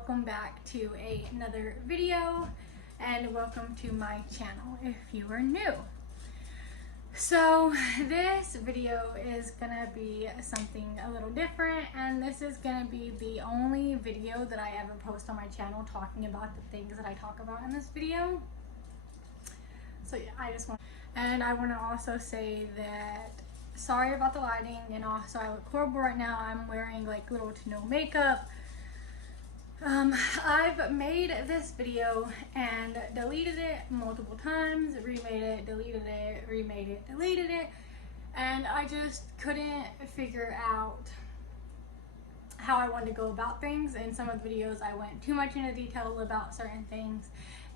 welcome back to another video, and welcome to my channel if you are new. So this video is gonna be something a little different, and this is gonna be the only video that I ever post on my channel talking about the things that I talk about in this video. So yeah, I want to also say that sorry about the lighting, and also I look horrible right now. I'm wearing like little to no makeup. I've made this video and deleted it multiple times, remade it, deleted it, remade it, deleted it, and I just couldn't figure out how I wanted to go about things. In some of the videos I went too much into detail about certain things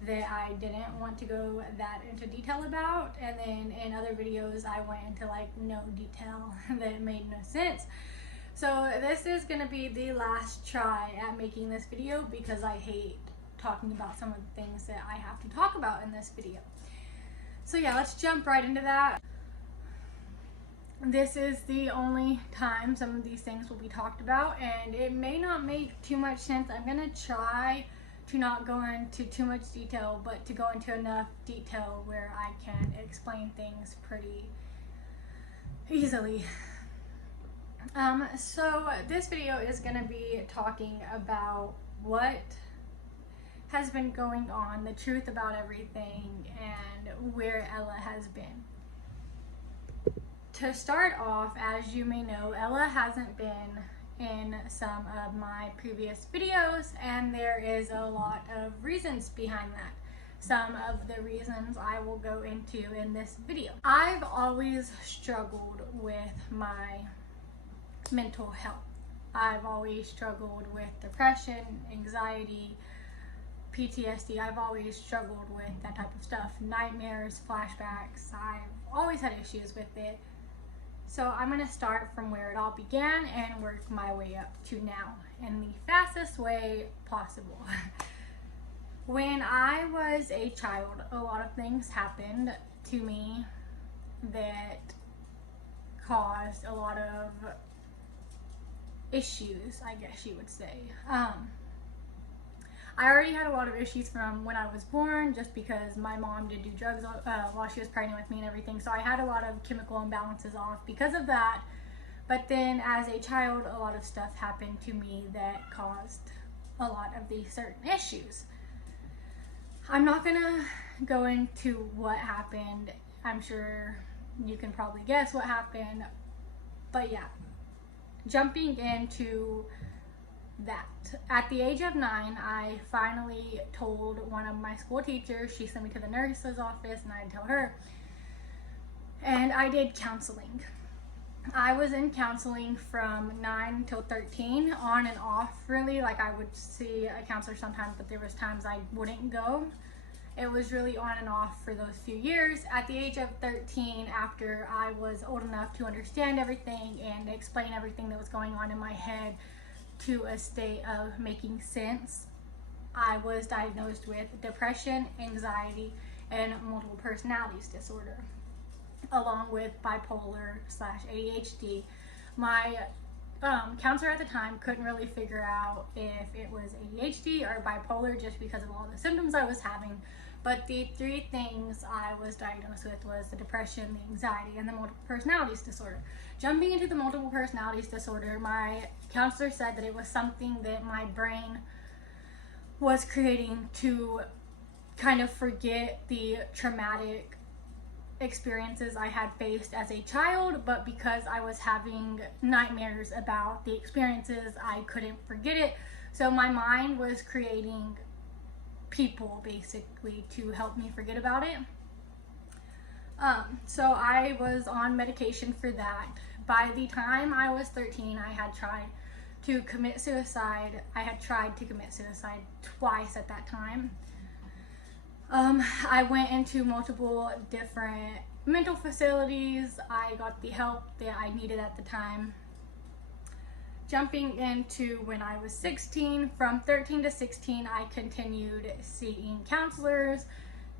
that I didn't want to go that into detail about, and then in other videos I went into like no detail that made no sense. So this is gonna be the last try at making this video because I hate talking about some of the things that I have to talk about in this video. So yeah, let's jump right into that. This is the only time some of these things will be talked about, and it may not make too much sense. I'm gonna try to not go into too much detail, but to go into enough detail where I can explain things pretty easily. So this video is going to be talking about what has been going on, the truth about everything, and where Ella has been. To start off, as you may know, Ella hasn't been in some of my previous videos, and there is a lot of reasons behind that. Some of the reasons I will go into in this video. I've always struggled with my mental health. I've always struggled with depression, anxiety, PTSD. I've always struggled with that type of stuff. Nightmares, flashbacks. I've always had issues with it. So I'm going to start from where it all began and work my way up to now in the fastest way possible. When I was a child, a lot of things happened to me that caused a lot of issues, I guess you would say. I already had a lot of issues from when I was born, just because my mom did do drugs while she was pregnant with me and everything, so I had a lot of chemical imbalances off because of that. But then as a child, a lot of stuff happened to me that caused a lot of these certain issues. I'm not gonna go into what happened. I'm sure you can probably guess what happened, but yeah. Jumping into that, at the age of 9, I finally told one of my school teachers. She sent me to the nurse's office and I told her, and I did counseling. I was in counseling from 9 till 13, on and off really. Like, I would see a counselor sometimes, but there was times I wouldn't go. It was really on and off for those few years. At the age of 13, after I was old enough to understand everything and explain everything that was going on in my head to a state of making sense, I was diagnosed with depression, anxiety, and multiple personalities disorder, along with bipolar/ADHD. My counselor at the time couldn't really figure out if it was ADHD or bipolar just because of all the symptoms I was having. But the three things I was diagnosed with was the depression, the anxiety, and the multiple personalities disorder. Jumping into the multiple personalities disorder, my counselor said that it was something that my brain was creating to kind of forget the traumatic experiences I had faced as a child, but because I was having nightmares about the experiences, I couldn't forget it. So my mind was creating people basically to help me forget about it. So I was on medication for that. By the time I was 13, I had tried to commit suicide. I had tried to commit suicide twice at that time. I went into multiple different mental facilities. I got the help that I needed at the time. Jumping into when I was 16, from 13 to 16, I continued seeing counselors,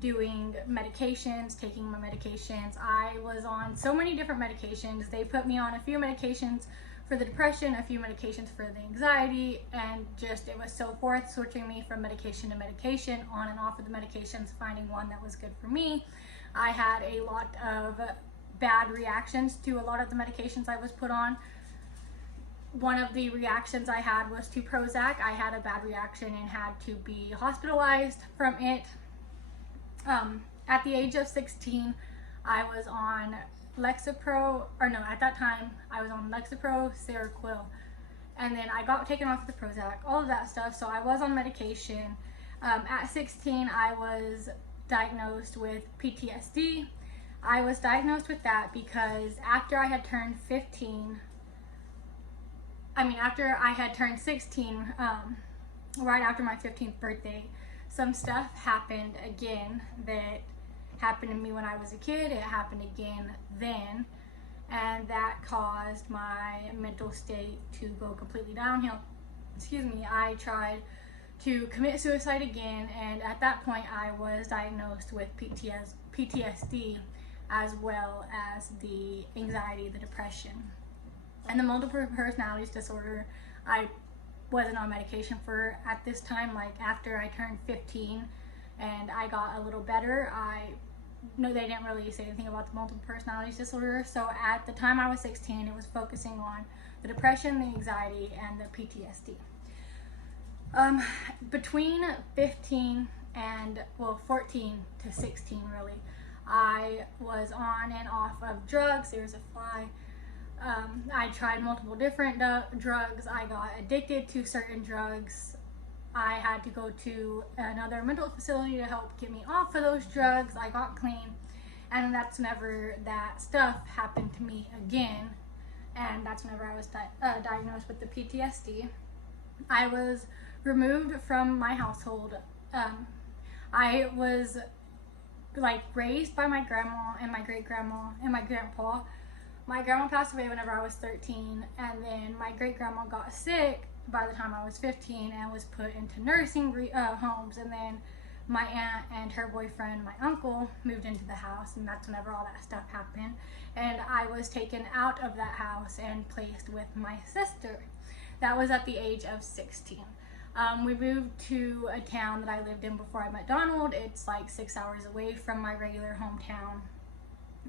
doing medications, taking my medications. I was on so many different medications. They put me on a few medications for the depression, a few medications for the anxiety, and just it was so forth, switching me from medication to medication, on and off of the medications, finding one that was good for me. I had a lot of bad reactions to a lot of the medications I was put on. One of the reactions I had was to Prozac. I had a bad reaction and had to be hospitalized from it. At the age of 16, I was on Lexapro, or no, at that time, I was on Lexapro, Seroquel, and then I got taken off the Prozac, all of that stuff, so I was on medication. At 16, I was diagnosed with PTSD. I was diagnosed with that because after I had turned 16, right after my 15th birthday, some stuff happened again that happened to me when I was a kid. It happened again then, and that caused my mental state to go completely downhill. I tried to commit suicide again, and at that point I was diagnosed with PTSD as well as the anxiety, the depression, and the multiple personalities disorder. I wasn't on medication for at this time. Like after I turned 15 and I got a little better, they didn't really say anything about the multiple personalities disorder. So at the time I was 16, it was focusing on the depression, the anxiety, and the PTSD. Between 14 to 16 really, I was on and off of drugs. There's a fly. I tried multiple different drugs. I got addicted to certain drugs. I had to go to another mental facility to help get me off of those drugs. I got clean, and that's whenever that stuff happened to me again, and that's whenever I was diagnosed with the PTSD. I was removed from my household. I was raised by my grandma and my great-grandma and my grandpa. My grandma passed away whenever I was 13, and then my great-grandma got sick by the time I was 15 and was put into nursing homes, and then my aunt and her boyfriend, my uncle, moved into the house, and that's whenever all that stuff happened, and I was taken out of that house and placed with my sister. That was at the age of 16. We moved to a town that I lived in before I met Donald. It's like 6 hours away from my regular hometown,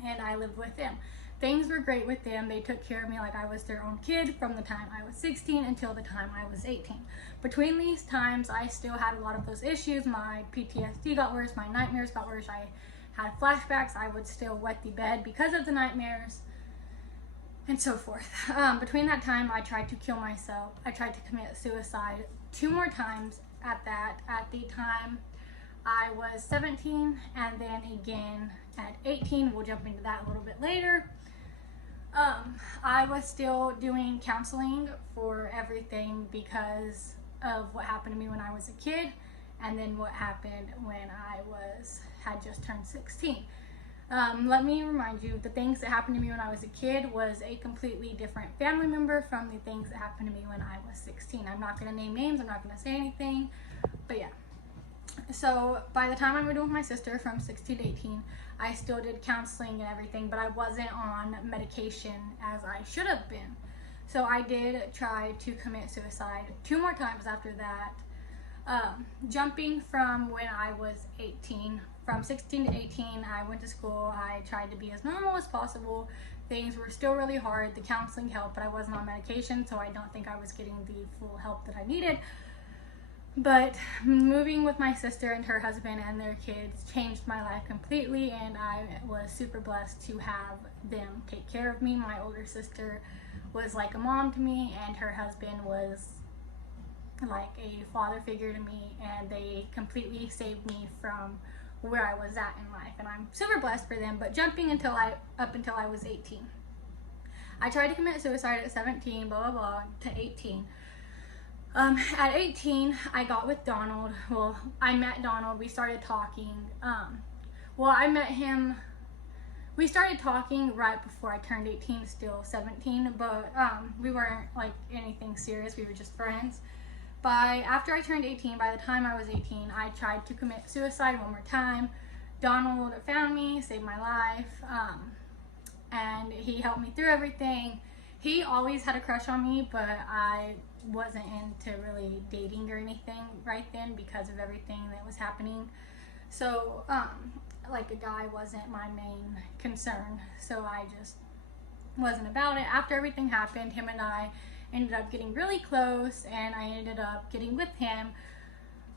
and I lived with them. Things were great with them. They took care of me like I was their own kid from the time I was 16 until the time I was 18. Between these times, I still had a lot of those issues. My PTSD got worse, my nightmares got worse, I had flashbacks, I would still wet the bed because of the nightmares, and so forth. Between that time, I tried to kill myself. I tried to commit suicide 2 more times at the time I was 17, and then again at 18. We'll jump into that a little bit later. I was still doing counseling for everything because of what happened to me when I was a kid, and then what happened when I had just turned 16. Let me remind you, the things that happened to me when I was a kid was a completely different family member from the things that happened to me when I was 16. I'm not going to name names, I'm not going to say anything, but yeah. So by the time I moved in with my sister from 16 to 18, I still did counseling and everything, but I wasn't on medication as I should have been. So I did try to commit suicide 2 more times after that. Jumping from when I was 18, from 16 to 18, I went to school. I tried to be as normal as possible. Things were still really hard. The counseling helped, but I wasn't on medication, so I don't think I was getting the full help that I needed. But moving with my sister and her husband and their kids changed my life completely, and I was super blessed to have them take care of me. My older sister was like a mom to me, and her husband was like a father figure to me, and they completely saved me from where I was at in life, and I'm super blessed for them. But jumping up until I was 18. I tried to commit suicide at 17, blah, blah, blah, to 18. At 18, I got with Donald. Well, I met Donald. We started talking. I met him. We started talking right before I turned 18, still 17, but we weren't like anything serious. We were just friends. After I turned 18, by the time I was 18, I tried to commit suicide 1 more time. Donald found me, saved my life, and he helped me through everything. He always had a crush on me, but I wasn't into really dating or anything right then because of everything that was happening. So, like, a guy wasn't my main concern. So I just wasn't about it. After everything happened, him and I ended up getting really close, and I ended up getting with him.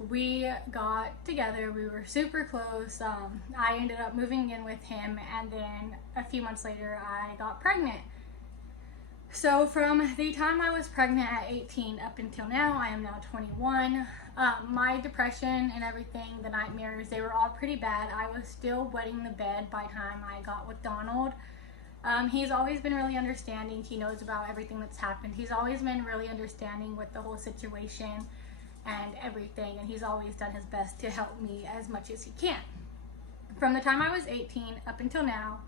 We got together, we were super close. I ended up moving in with him, and then a few months later I got pregnant. So from the time I was pregnant at 18 up until now, I am now 21. My depression and everything, the nightmares, they were all pretty bad. I was still wetting the bed by the time I got with Donald. He's always been really understanding. He knows about everything that's happened. He's always been really understanding with the whole situation and everything, and he's always done his best to help me as much as he can. From the time I was 18 up until now,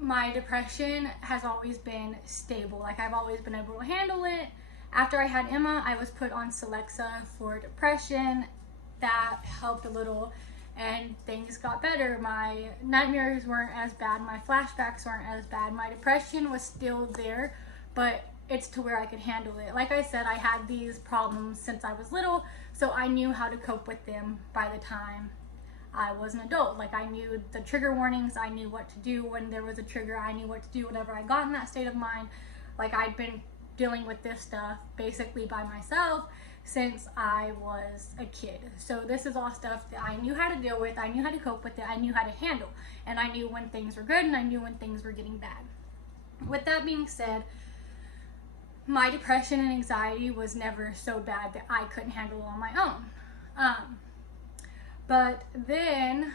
my depression has always been stable. Like, I've always been able to handle it. After I had Emma, I was put on Celexa for depression. That helped a little, and things got better. My nightmares weren't as bad. My flashbacks weren't as bad. My depression was still there, but it's to where I could handle it. Like I said, I had these problems since I was little, so I knew how to cope with them by the time I was an adult. Like, I knew the trigger warnings. I knew what to do when there was a trigger. I knew what to do whenever I got in that state of mind. Like, I'd been dealing with this stuff basically by myself since I was a kid. So this is all stuff that I knew how to deal with. I knew how to cope with it. I knew how to handle. And I knew when things were good, and I knew when things were getting bad. With that being said, my depression and anxiety was never so bad that I couldn't handle it on my own. But then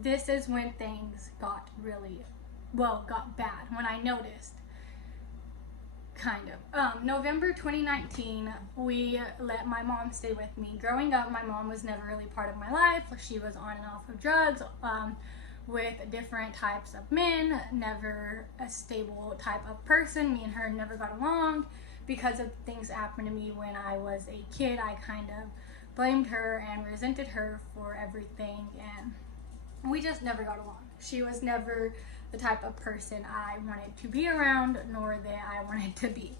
this is when things got got bad, when I noticed, kind of. November 2019, we let my mom stay with me. Growing up, my mom was never really part of my life. She was on and off of drugs, with different types of men, never a stable type of person. Me and her never got along because of things that happened to me when I was a kid. I kind of blamed her and resented her for everything, and we just never got along. She was never the type of person I wanted to be around, nor that I wanted to be.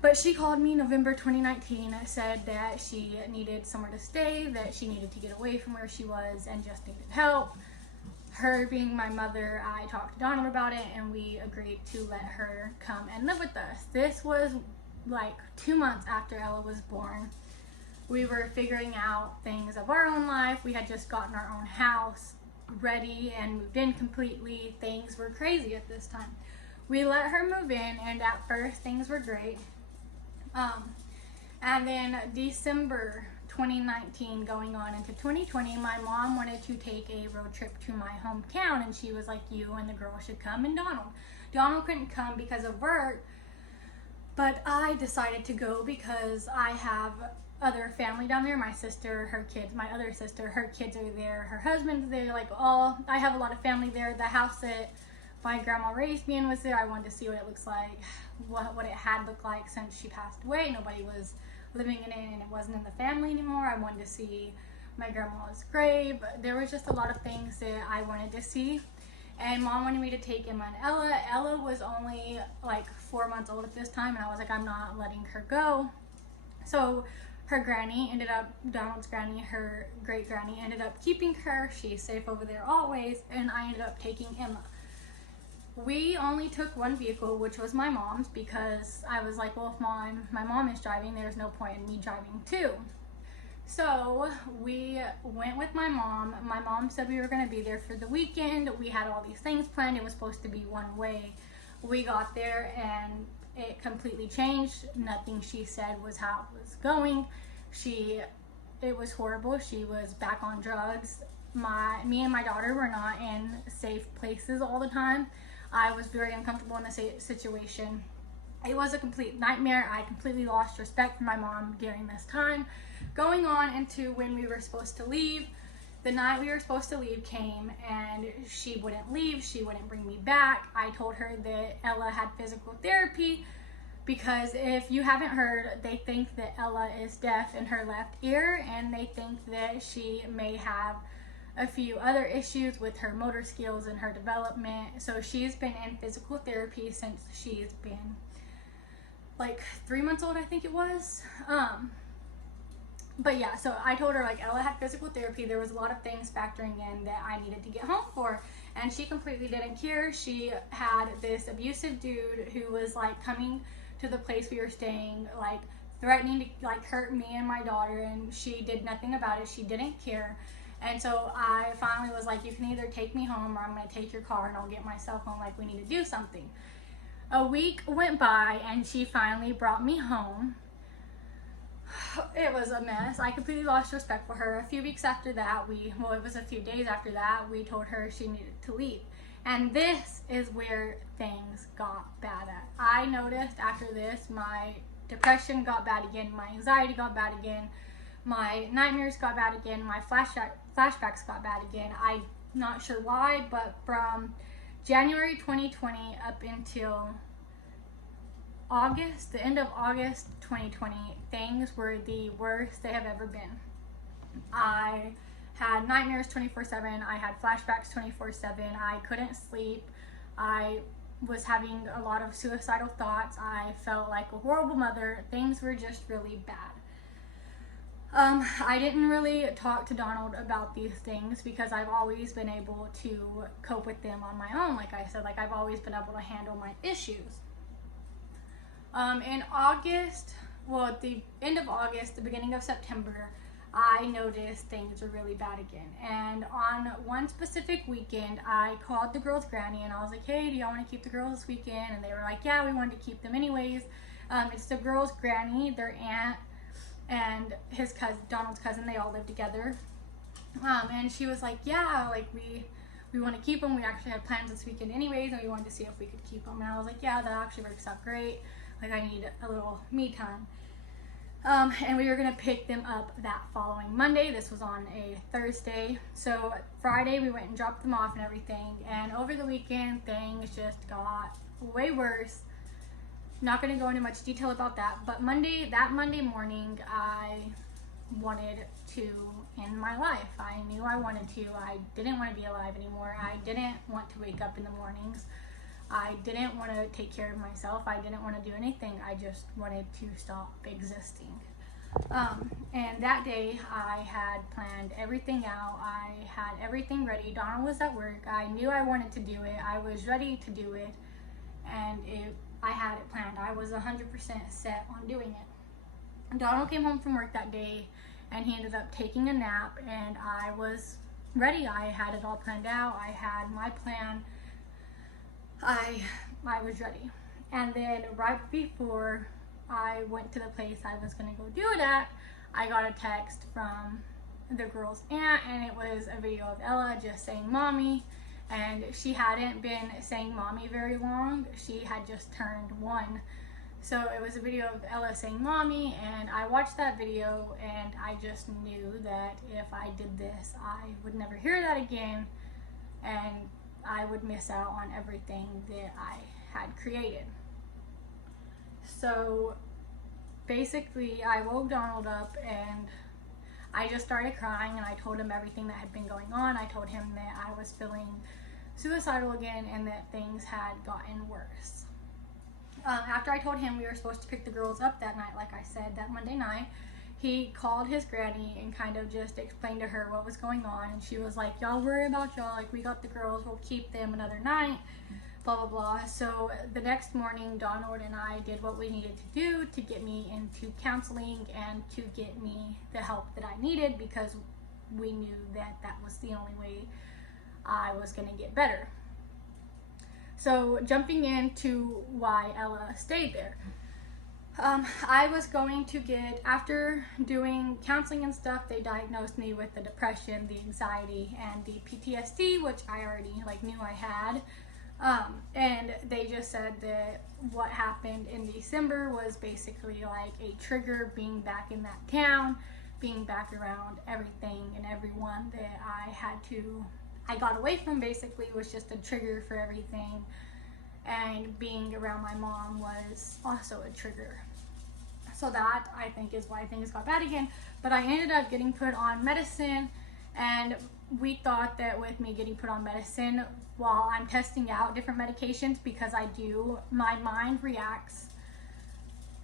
But she called me November 2019, said that she needed somewhere to stay, that she needed to get away from where she was and just needed help. Her being my mother, I talked to Donald about it, and we agreed to let her come and live with us. This was like 2 months after Ella was born. We were figuring out things of our own life. We had just gotten our own house ready and moved in completely. Things were crazy at this time. We let her move in, and at first things were great. And then December 2019 going on into 2020, my mom wanted to take a road trip to my hometown, and she was like, you and the girl should come, and Donald couldn't come because of work, but I decided to go because I have other family down there. My sister, her kids, my other sister, her kids are there, her husband's there, I have a lot of family there. The house that my grandma raised me in was there. I wanted to see what it looks like, what it had looked like since she passed away. Nobody was living in it, and it wasn't in the family anymore. I wanted to see my grandma's grave. There was just a lot of things that I wanted to see, and Mom wanted me to take Emma and Ella. Ella was only like 4 months old at this time, and I was like, I'm not letting her go. So her granny ended up, Donald's granny, her great granny, ended up keeping her. She's safe over there always, and I ended up taking Emma. We only took one vehicle, which was my mom's, because I was like, well, if my mom is driving, there's no point in me driving too. So we went with my mom. My mom said we were going to be there for the weekend. We had all these things planned. It was supposed to be one way. We got there, and it completely changed. Nothing she said was how it was going. It was horrible. She was back on drugs. Me and my daughter were not in safe places all the time. I was very uncomfortable in the situation. It was a complete nightmare. I completely lost respect for my mom during this time. Going on into when we were supposed to leave, the night we were supposed to leave came, and she wouldn't leave. She wouldn't bring me back. I told her that Ella had physical therapy, because if you haven't heard, they think that Ella is deaf in her left ear, and they think that she may have a few other issues with her motor skills and her development. So she's been in physical therapy since she's been like 3 months old, I think it was. But yeah, so I told her like Ella had physical therapy. There was a lot of things factoring in that I needed to get home for, and she completely didn't care. She had this abusive dude who was like coming to the place we were staying, like threatening to like hurt me and my daughter, and she did nothing about it. She didn't care. And so I finally was like, you can either take me home or I'm going to take your car and I'll get myself home. Like, we need to do something. A week went by and she finally brought me home. It was a mess. I completely lost respect for her. A few weeks after that, it was a few days after that, we told her she needed to leave. And this is where things got bad at. I noticed after this, my depression got bad again, my anxiety got bad again, my nightmares got bad again, my flashbacks got bad again. I'm not sure why, but from January 2020 up until August, the end of August 2020, things were the worst they have ever been. I had nightmares 24/7. I had flashbacks 24/7. I couldn't sleep. I was having a lot of suicidal thoughts. I felt like a horrible mother. Things were just really bad. I didn't really talk to Donald about these things because I've always been able to cope with them on my own. Like I said, like I've always been able to handle my issues. In August, well, at the end of August, the beginning of September, I noticed things were really bad again. And on one specific weekend, I called the girls' granny and I was like, hey, do y'all want to keep the girls this weekend? And they were like, yeah, we wanted to keep them anyways. It's the girls' granny, their aunt, and his cousin, Donald's cousin. They all live together. And she was like, yeah, like we want to keep them. We actually had plans this weekend anyways, and we wanted to see if we could keep them. And I was like, yeah, that actually works out great. Like, I need a little me time. And we were gonna pick them up that following Monday. This was on a Thursday. So Friday we went and dropped them off and everything. And over the weekend, things just got way worse. Not gonna go into much detail about that, but that Monday morning, I wanted to end my life. I knew I wanted to. I didn't want to be alive anymore. I didn't want to wake up in the mornings. I didn't want to take care of myself. I didn't want to do anything. I just wanted to stop existing. And that day I had planned everything out. I had everything ready. Donald was at work. I knew I wanted to do it. I was ready to do it. And I had it planned. I was 100% set on doing it. Donald came home from work that day and he ended up taking a nap, and I was ready. I had it all planned out. I had my plan. I was ready. And then right before I went to the place I was going to go do it at, I got a text from the girl's aunt, and it was a video of Ella just saying mommy. And she hadn't been saying mommy very long. She had just turned 1. So it was a video of Ella saying mommy, and I watched that video and I just knew that if I did this, I would never hear that again, and I would miss out on everything that I had created. So basically I woke Donald up and I just started crying, and I told him everything that had been going on. I told him that I was feeling suicidal again and that things had gotten worse. After I told him we were supposed to pick the girls up that night, like I said, that Monday night, he called his granny and kind of just explained to her what was going on. And she was like, y'all worry about y'all, like we got the girls, we'll keep them another night, blah, blah, blah. So the next morning, Donald and I did what we needed to do to get me into counseling and to get me the help that I needed, because we knew that that was the only way I was going to get better. So jumping into why Ella stayed there. I was going to get, after doing counseling and stuff, they diagnosed me with the depression, the anxiety, and the PTSD, which I already knew I had. And they just said that what happened in December was basically like a trigger, being back in that town, being back around everything and everyone that I got away from, basically was just a trigger for everything. And being around my mom was also a trigger. So that, I think, is why things got bad again. But I ended up getting put on medicine, and we thought that with me getting put on medicine while I'm testing out different medications, because my mind reacts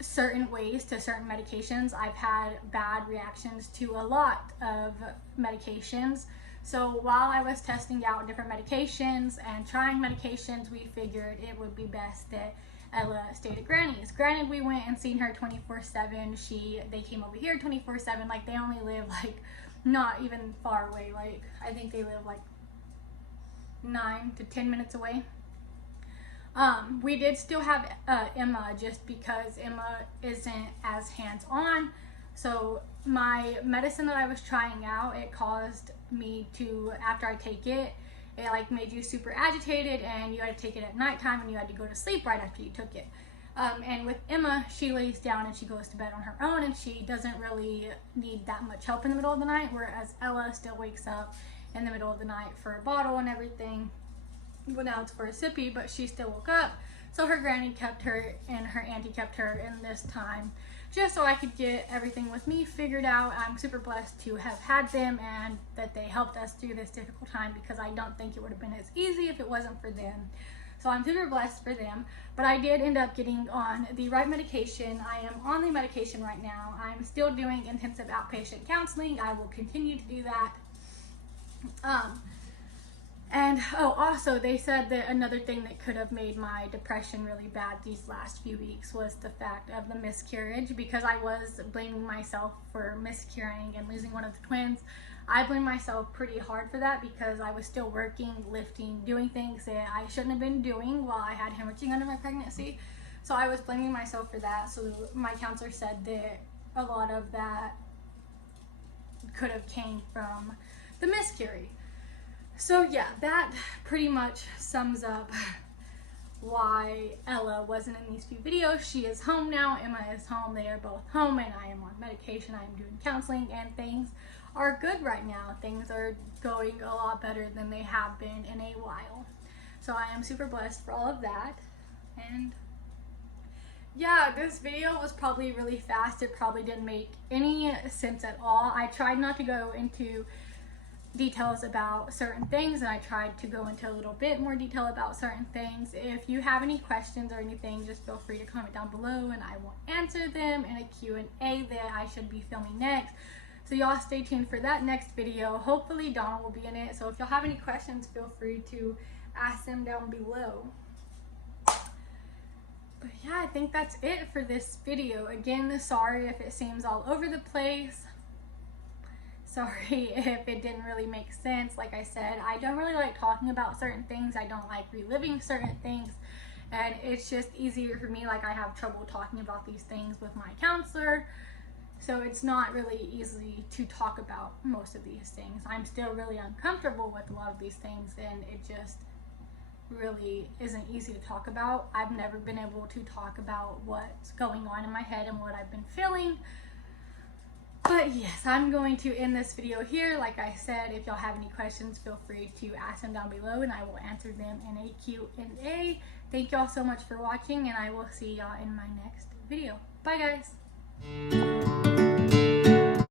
certain ways to certain medications. I've had bad reactions to a lot of medications. So while I was testing out different medications and trying medications, we figured it would be best that Ella stayed at Granny's. Granted, we went and seen her 24/7. They came over here 24/7. Like, they only live like not even far away. Like, I think they live like 9 to 10 minutes away. We did still have Emma, just because Emma isn't as hands-on. So my medicine that I was trying out, it caused me to, after I take it, it like made you super agitated, and you had to take it at nighttime, and you had to go to sleep right after you took it. And with Emma, she lays down and she goes to bed on her own, and she doesn't really need that much help in the middle of the night, whereas Ella still wakes up in the middle of the night for a bottle and everything. Well, now it's for a sippy, but she still woke up. So her granny kept her and her auntie kept her in this time, just so I could get everything with me figured out. I'm super blessed to have had them, and that they helped us through this difficult time, because I don't think it would have been as easy if it wasn't for them. So I'm super blessed for them. But I did end up getting on the right medication. I am on the medication right now. I'm still doing intensive outpatient counseling. I will continue to do that. And also they said that another thing that could have made my depression really bad these last few weeks was the fact of the miscarriage, because I was blaming myself for miscarrying and losing one of the twins. I blame myself pretty hard for that, because I was still working, lifting, doing things that I shouldn't have been doing while I had hemorrhaging under my pregnancy. So I was blaming myself for that. So my counselor said that a lot of that could have came from the miscarriage. So yeah, that pretty much sums up why Ella wasn't in these few videos. She is home now, Emma is home, they are both home, and I am on medication, I am doing counseling, and things are good right now. Things are going a lot better than they have been in a while. So I am super blessed for all of that. And yeah, this video was probably really fast. It probably didn't make any sense at all. I tried not to go into details about certain things, and I tried to go into a little bit more detail about certain things. If you have any questions or anything, just feel free to comment down below, and I will answer them in a Q&A that I should be filming next. So y'all stay tuned for that next video. Hopefully Donna will be in it. So if y'all have any questions, feel free to ask them down below. But yeah, I think that's it for this video. Again, sorry if it seems all over the place. Sorry if it didn't really make sense. Like I said, I don't really like talking about certain things. I don't like reliving certain things. And it's just easier for me. Like, I have trouble talking about these things with my counselor. So it's not really easy to talk about most of these things. I'm still really uncomfortable with a lot of these things, and it just really isn't easy to talk about. I've never been able to talk about what's going on in my head and what I've been feeling. But yes, I'm going to end this video here. Like I said, if y'all have any questions, feel free to ask them down below, and I will answer them in a Q&A. Thank y'all so much for watching, and I will see y'all in my next video. Bye guys.